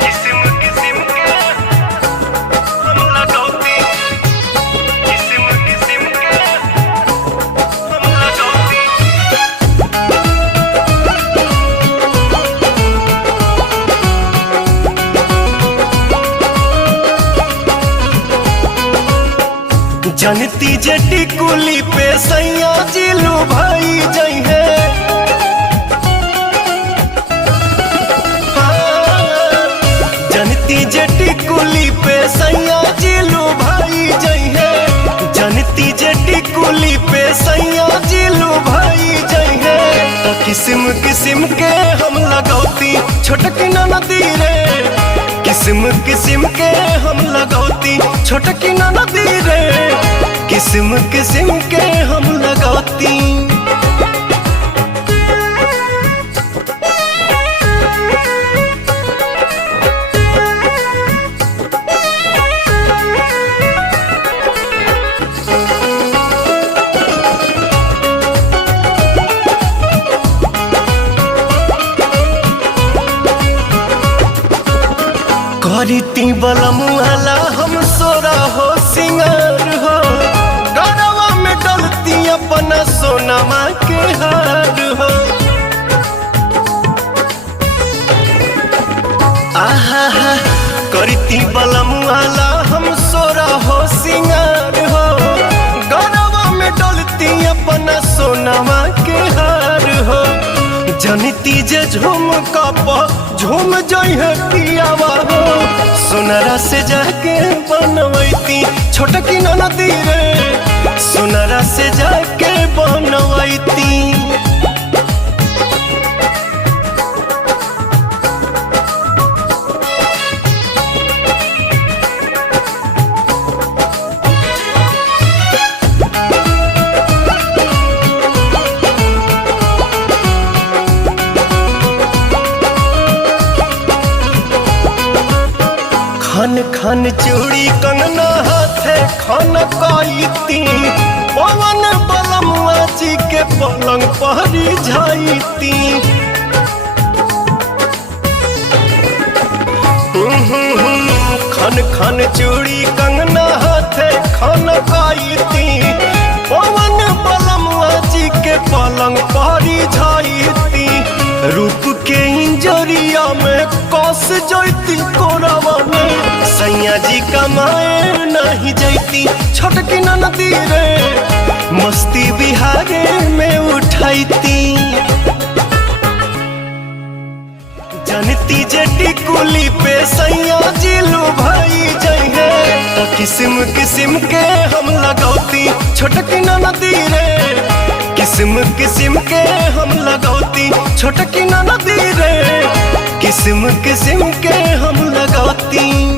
किस्म किस्म के हम लगौती, किस्म किस्म के हम लगौती। जनती जटी कुली पे सैया जिलू भाई जई है, जनती जटी कुली पे सैया जिलू भाई जई है, जनती जटी कुली पे सैया जिलू भाई जई है। तो किस्म किस्म के हम लगौती छोटकी नदी रे, किस्म किस्म के हम लगौती छोटकी नदी रे, किस्म किस्म के हम लगौती। करीती बलमुआला हम सोरा हो सिंगार हो, गरवा में डलती अपना सोनमा के हार हो। आहा हा करीती बलमुआला हम सोरा हो सिंगार हो, गरवा में डलती अपना सोनमा के हार हो। जनती जे झूम कप झूम जई है पियावा हो, सोनरा से जाके बनवैती छोटकी नदी रे, सोनरा से जाके बनवैती। खन खन चूड़ी कंगना हाथे खन कईती, पवन बलमुआ जी के पलंग पहरी जाईती। खन खन चूड़ी कंगना हाथे खन कईती, पवन बलमुआ जी के पलंग पहरी जाईती। रूप के इंजरिया में कस जैती कोरावा में, सैया जी कमाए नहीं जैती छोटकी नदी रे, मस्ती बिहारे में उठाईती। जनती जटी कुली पे सैया जिलू भाई जई है, तो किस्म किस्म के हम लगौती छोटकी नदी रे, किस्म किस्म के हम लगौती छोटकी नदी रे, किस्म किस्म के हम लगौती।